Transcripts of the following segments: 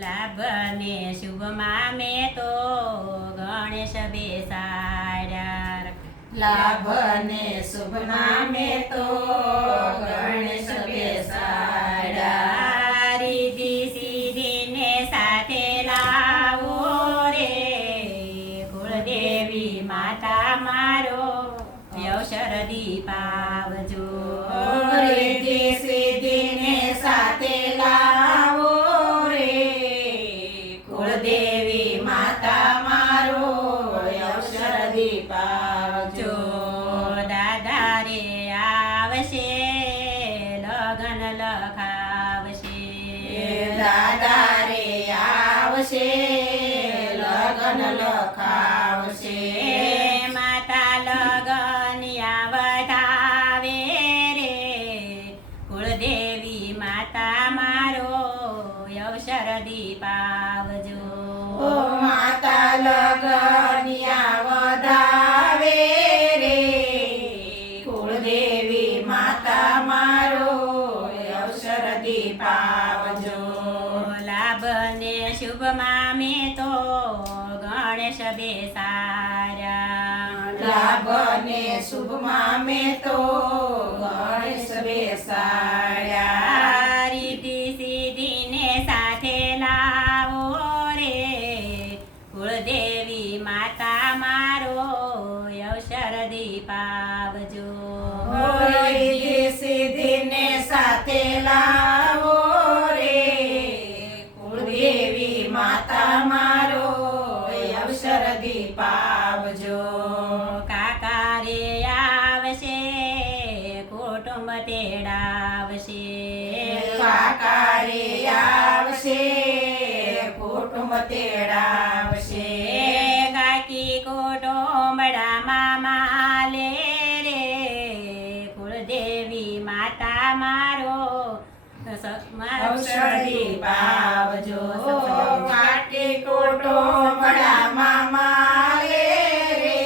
લાભ ને શુભમાં મેં તો ગણેશ બેસાડ્યા. લાભ ને શુભમાં મેં તો ગણેશ બેસાડ્યા. રીધિ સિદ્ધિને સાથે લાવો રે, કુળદેવી માતા મારો અવસર દીપાવજો. રીધિ સિદ્ધિને સાથે લાવો રે, કુળદેવી માતા મારો અવસર દીપાવજો. દાદા રે આવશે લગન લખાવશે. દાદા રે આવશે લગન લખાવશે. માતા લગનિયા વધાવે રે, કુળદેવી માતા મારો અવસર દીપાવજો. ઓ માતા લગનિયા વધાવે રે, કુળદેવી માતા મારો અવસર દીપાવજો. લાભ ને શુભમાં મેં તો ગણેશ બેસાડ્યા. લાભ ને શુભમાં મેં તો ગણેશ બેસાડ્યા. રીતિ સિદ્ધિને સાથે લાવો રે, કુળદેવી માતા મારો અવસર દીપાવજો. રીધિ સિદ્ધિને સાથે લાવો રે, કુળદેવી માતા મારો અવસર દીપાવજો. કાકા રે આવશે કુટુંબ તેડાવશે. કાકા રે આવશે કુટુંબ તેડાવશે. કાકી કુટુંબડા મામા લે રે, કુળદેવી માતા મારો અવસર દીપાવજો. કાકી કુટુંબડા મામા લે રે,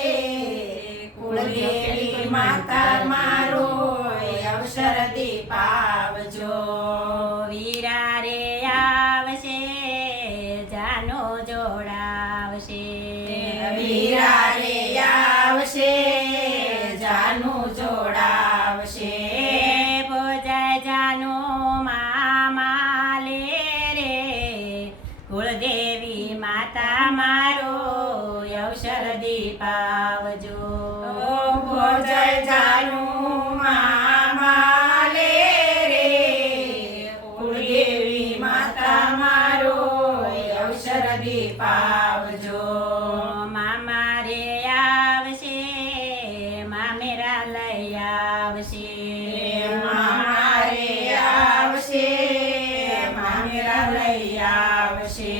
કુળદેવી માતા મારો અવસર દીપાવજો. વીરા રે આવશે જાનો જોડાવશે. વીરા રે આવશે જાનું જોડાવશે. પૂજાય જાનો મામા લે રે, કુળદેવી માતા મારો અવસર દીપાવજો. ભોજય જાનું મામા લે રે, કુળદેવી માતા મારો અવસર દીપાવજો. મામા રે આવશે મામેરા લઈ આવશે. મામા રે આવશે મામેરા લઈ આવશે.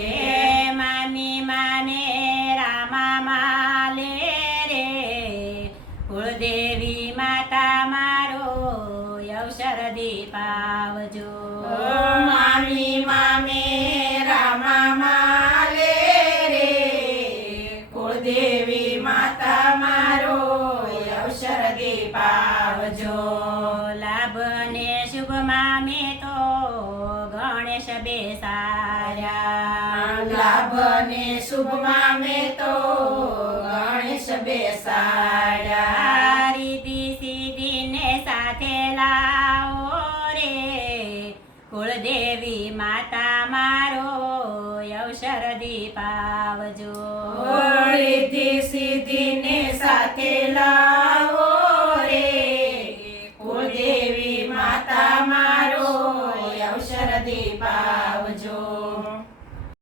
મામી મામેરા મામા લે રે, કુળદેવી માતા મારો અવસર દીપાવજો. મામી મામેરા મામા લે રે, કુળદેવી માતા મારો અવસર દીપાવજો. લાભ ને શુભમાં મેં તો ગણેશ બેસાડ્યા. લાભ ને શુભમાં મેં તો ગણેશ બેસાડ્યા. રીતિ સિદ્ધિને સાથે લાવો રે, કુળદેવી માતા મારો અવસર દીપાવજો. રીધિ સિદ્ધિને સાથે લાવો રે, કુળદેવી માતા મારો અવસર દીપાવજો.